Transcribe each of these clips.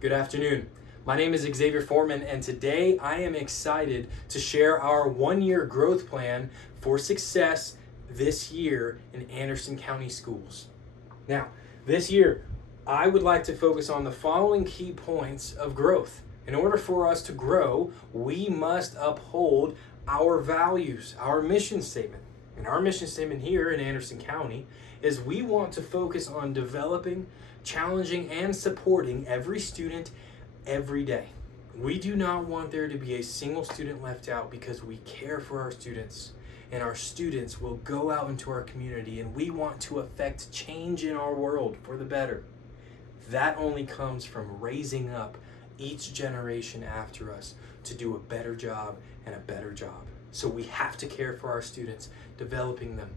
Good afternoon. My name is Xavier Foreman, and today I am excited to share our one-year growth plan for success this year in Anderson County Schools. Now, this year, I would like to focus on the following key points of growth. In order for us to grow, we must uphold our values, our mission statement. And our mission statement here in Anderson County is we want to focus on developing, challenging, and supporting every student every day. We do not want there to be a single student left out because we care for our students, and our students will go out into our community, and we want to affect change in our world for the better. That only comes from raising up each generation after us to do a better job and a better job. So we have to care for our students, developing them,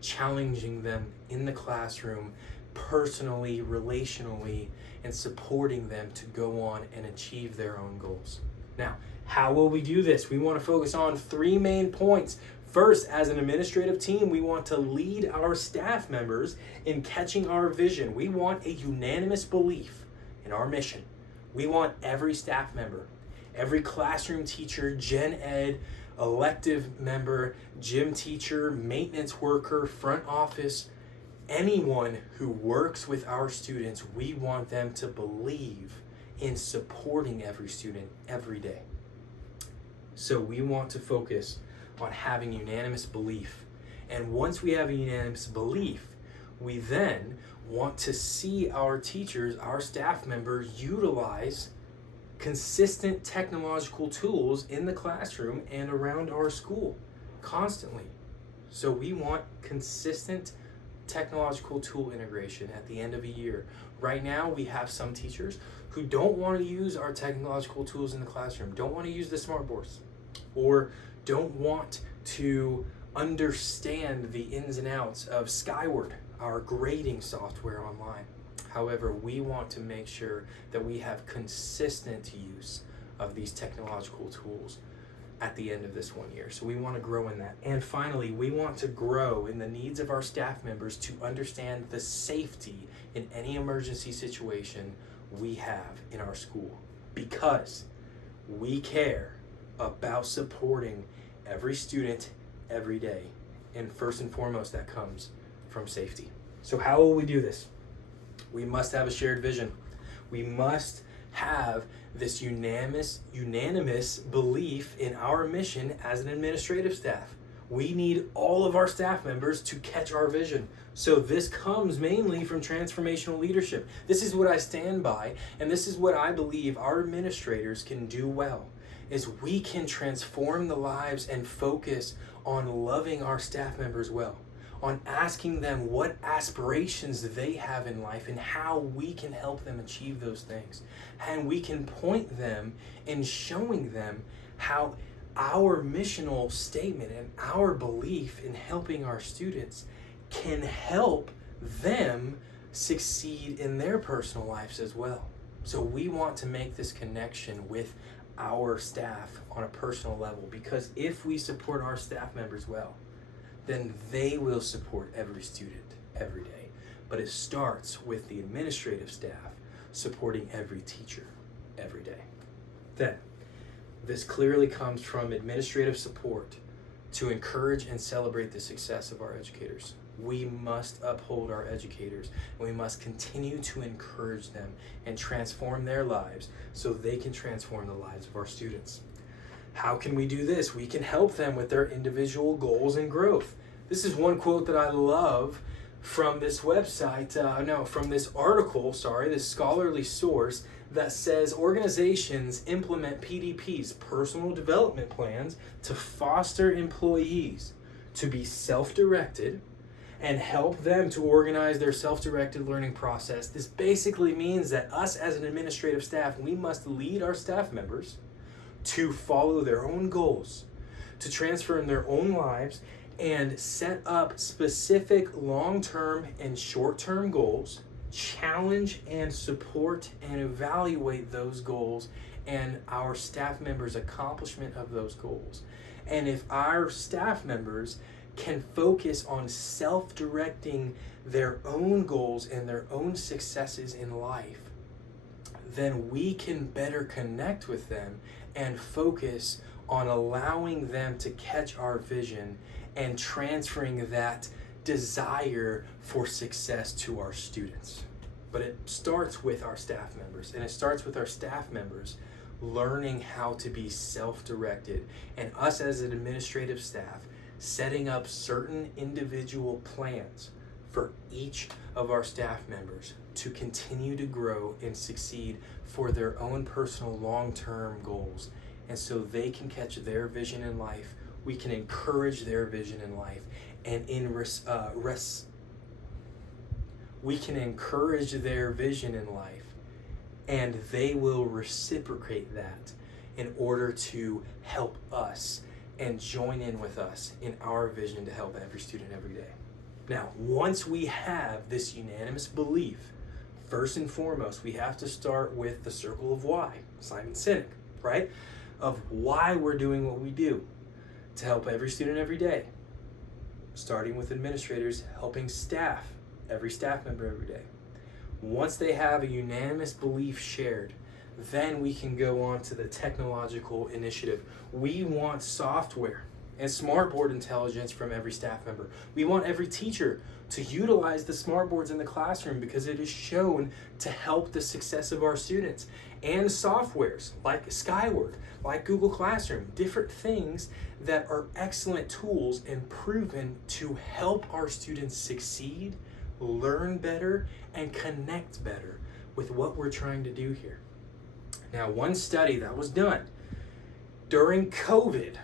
challenging them in the classroom, personally, relationally, and supporting them to go on and achieve their own goals. Now, how will we do this? We want to focus on three main points. First, as an administrative team, we want to lead our staff members in catching our vision. We want a unanimous belief in our mission. We want every staff member, every classroom teacher, gen ed, elective member, gym teacher, maintenance worker, front office, anyone who works with our students, we want them to believe in supporting every student every day. So we want to focus on having unanimous belief. And once we have a unanimous belief, we then want to see our teachers, our staff members utilize consistent technological tools in the classroom and around our school constantly. So we want consistent technological tool integration at the end of a year. Right now, we have some teachers who don't want to use our technological tools in the classroom, don't want to use the smart boards, or don't want to understand the ins and outs of Skyward, our grading software online. However, we want to make sure that we have consistent use of these technological tools at the end of this 1 year. So we want to grow in that. And finally, we want to grow in the needs of our staff members to understand the safety in any emergency situation we have in our school, because we care about supporting every student every day. And first and foremost, that comes from safety. So how will we do this? We must have a shared vision. We must have this unanimous belief in our mission as an administrative staff. We need all of our staff members to catch our vision. So this comes mainly from transformational leadership. This is what I stand by, and this is what I believe our administrators can do well, is we can transform the lives and focus on loving our staff members well, on asking them what aspirations they have in life and how we can help them achieve those things. And we can point them in showing them how our missional statement and our belief in helping our students can help them succeed in their personal lives as well. So we want to make this connection with our staff on a personal level, because if we support our staff members well, then they will support every student every day. But it starts with the administrative staff supporting every teacher every day. Then, this clearly comes from administrative support to encourage and celebrate the success of our educators. We must uphold our educators, and we must continue to encourage them and transform their lives so they can transform the lives of our students. How can we do this? We can help them with their individual goals and growth. This is one quote that I love from this website, from this article, this scholarly source that says organizations implement PDPs, personal development plans, to foster employees to be self-directed and help them to organize their self-directed learning process. This basically means that us as an administrative staff, we must lead our staff members to follow their own goals, to transform their own lives, and set up specific long-term and short-term goals, challenge and support and evaluate those goals and our staff members' accomplishment of those goals. And if our staff members can focus on self-directing their own goals and their own successes in life, then we can better connect with them and focus on allowing them to catch our vision and transferring that desire for success to our students. But it starts with our staff members, and it starts with our staff members learning how to be self-directed, and us as an administrative staff setting up certain individual plans for each of our staff members to continue to grow and succeed for their own personal long-term goals. And so they can catch their vision in life, we can encourage their vision in life, and we can encourage their vision in life, and they will reciprocate that in order to help us and join in with us in our vision to help every student every day. Now, once we have this unanimous belief, first and foremost, we have to start with the circle of why, Simon Sinek, right? Of why we're doing what we do to help every student every day. Starting with administrators, helping staff, every staff member every day. Once they have a unanimous belief shared, then we can go on to the technological initiative. We want software and smartboard intelligence from every staff member. We want every teacher to utilize the smartboards in the classroom because it is shown to help the success of our students. And softwares like Skyward, like Google Classroom, different things that are excellent tools and proven to help our students succeed, learn better, and connect better with what we're trying to do here. Now, one study that was done during COVID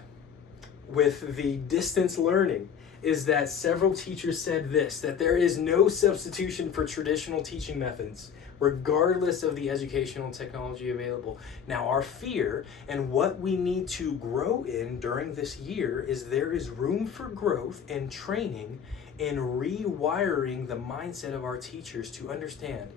with the distance learning is that several teachers said this, that there is no substitution for traditional teaching methods, regardless of the educational technology available. Now, our fear and what we need to grow in during this year is there is room for growth and training in rewiring the mindset of our teachers to understand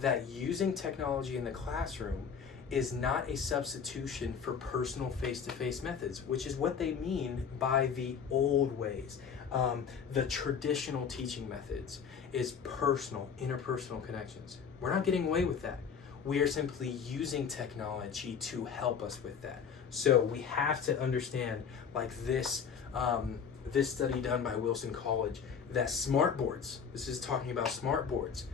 that using technology in the classroom is not a substitution for personal face-to-face methods, which is what they mean by the old ways. The traditional teaching methods is personal, interpersonal connections. We're not getting away with that. We are simply using technology to help us with that. So we have to understand, like this study done by Wilson College, that smartboards, this is talking about smartboards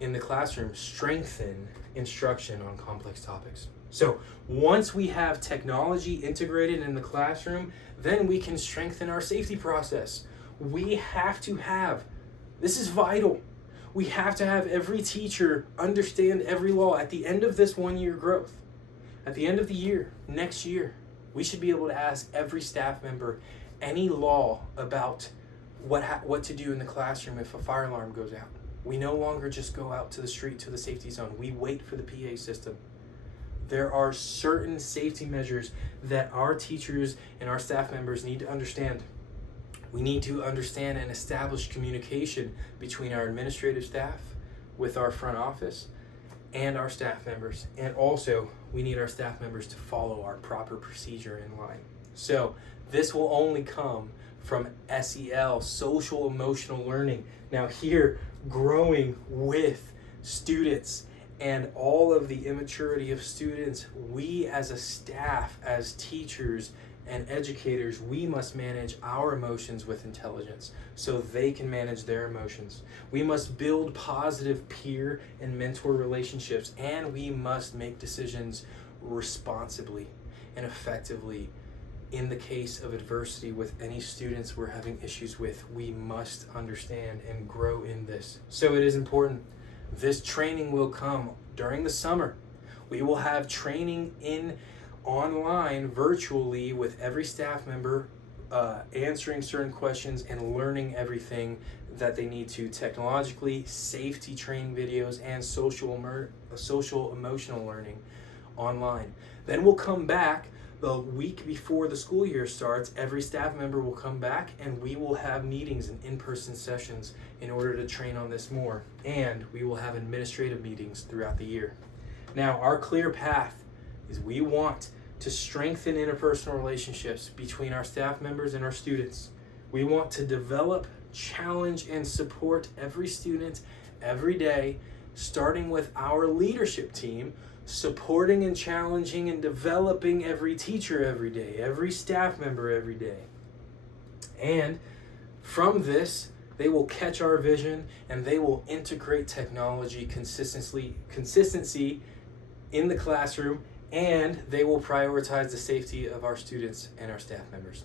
in the classroom, strengthen instruction on complex topics. So once we have technology integrated in the classroom, then we can strengthen our safety process. We have to have, this is vital, we have to have every teacher understand every law at the end of this 1 year growth. At the end of the year, next year, we should be able to ask every staff member any law about what to do in the classroom if a fire alarm goes out. We no longer just go out to the street to the safety zone. We wait for the PA system. There are certain safety measures that our teachers and our staff members need to understand. We need to understand and establish communication between our administrative staff with our front office and our staff members. And also, we need our staff members to follow our proper procedure in line. So this will only come from SEL, social emotional learning. Now here, growing with students and all of the immaturity of students, we as a staff, as teachers and educators, we must manage our emotions with intelligence so they can manage their emotions. We must build positive peer and mentor relationships, and we must make decisions responsibly and effectively. In the case of adversity with any students we're having issues with, we must understand and grow in this. So it is important. This training will come during the summer. We will have training online virtually with every staff member answering certain questions and learning everything that they need to technologically, safety training videos, and social emotional learning online. Then we'll come back the week before the school year starts. Every staff member will come back and we will have meetings and in-person sessions in order to train on this more. And we will have administrative meetings throughout the year. Now, our clear path is we want to strengthen interpersonal relationships between our staff members and our students. We want to develop, challenge, and support every student every day, starting with our leadership team, supporting and challenging and developing every teacher every day, every staff member every day. And from this, they will catch our vision and they will integrate technology consistency in the classroom, and they will prioritize the safety of our students and our staff members.